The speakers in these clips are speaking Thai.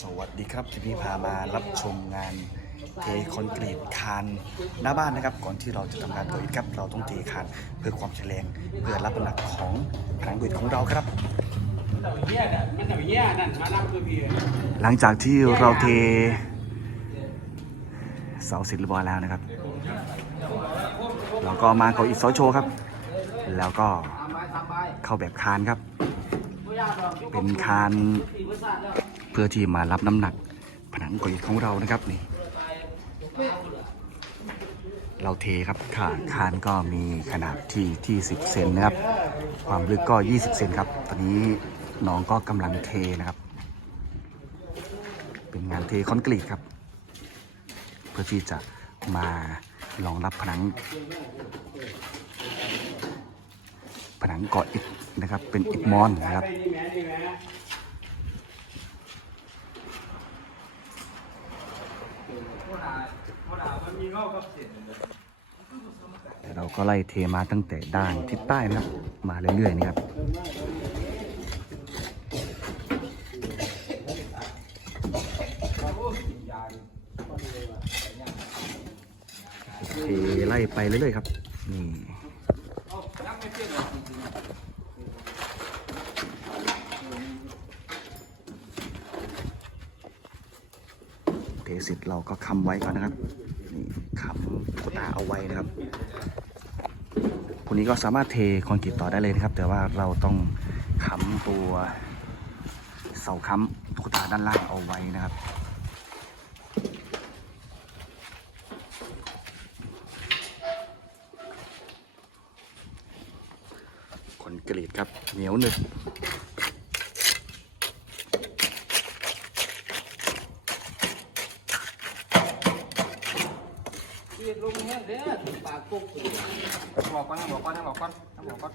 สวัสดีครับที่พี่พามารับชมงานเทคอนกรีตคานหน้าบ้านนะครับ ก่อนที่เราจะทำงานตัวอิฐครับ เราต้องเทคานเพื่อความแข็งแรงเพื่อรับน้ำหนักของผนังอิฐของเราครับเฮียน่ะมันเอาเฮียนั่นมานับคือพี่หลังจากที่เราเทเสาเสร็จเรียบร้อยแล้วนะครับ เราก็มาเก้าอิฐเสาโชว์ครับ แล้วก็เข้าแบบคานครับ เป็นคานเพื่อที่มารับน้ำหนัก ผนังก้าอิฐของเรานะครับนี่ เราเทครับค่ะคานก็มีขนาดที่ที่ 10 เซนนะครับ ความลึกก็ 20 เซนครับ ตอนนี้น้องก็กำลังเทนะครับ เป็นงานเทคอนกรีตครับ เพื่อที่จะมารองรับผนัง ผนังเกาะอิฐนะครับ เป็นอิฐมอนนะครับ เราก็ไล่เทมาตั้งแต่ด้านทิศใต้นะครับ มาเรื่อยๆนี่ครับเทไล่ไปเรื่อยๆครับนี่ เทเสร็จเราก็ค้ำไว้ก่อนนะครับ นี่ค้ำตุ๊กตาเอาไว้นะครับพวกนี้ก็สามารถเทคอนกรีตต่อได้เลยนะครับ แต่ว่าเราต้องค้ำตัวเสาค้ำตุ๊กตาด้านล่างเอาไว้นะครับ คอนกรีตครับ เหนียวหนึบเสียลงแห้งเด้อปากกุ๊กบอกก่อนบอกก่อนบอกก่อนบอกก่อน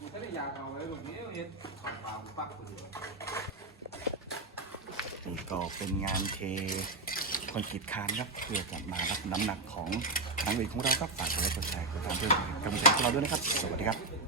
มันก็ได้อยากเอาไว้แบบนี้เฮ็ดปากปากปักคนเดียวนี่ก็เป็นงานเท คนขีดคานครับเพื่อจะมารับน้ำหนักของทางเอกของเราครับฝากกดไลค์กดแชร์กดติดตามเพื่อนกำลังใจของเราด้วยนะครับ สวัสดีครับ